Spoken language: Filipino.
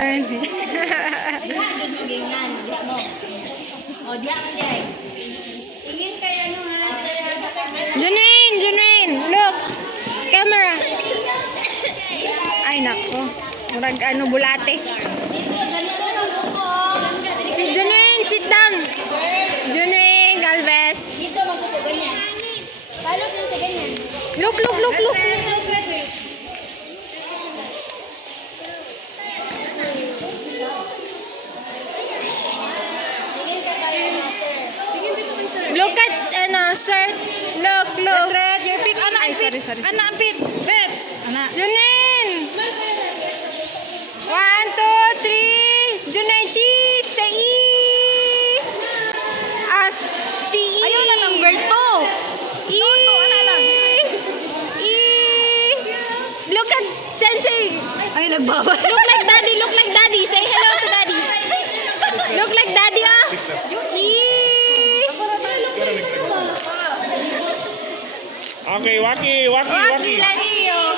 Diha jud mo gingan, diha mo. O diha mo diha. Tingin kay ano ha sa camera. Junwin, look. Camera. Ay nako. Murag ano bulate. Si Junwin, sit down. Junwin Galvez. Dito magtuto ganyan. Paano sa ganyan? Look. Tingin ka kayo na sir. Look at ano, sir. Look. Red, your pick. Ana, Ay, ang pick. sorry. Ana, ang pick. Specs. Ana. Junwin. 1, 2, 3. Junwin, cheese. Sa E. As, si E. Ayaw na number 2. E. Toto, ano lang? E. Look at Sensei. Ay, nagbabay. Look like daddy. Say hello to daddy. Look like daddy, oh. E. Okay, waki. Waki lagi, oh.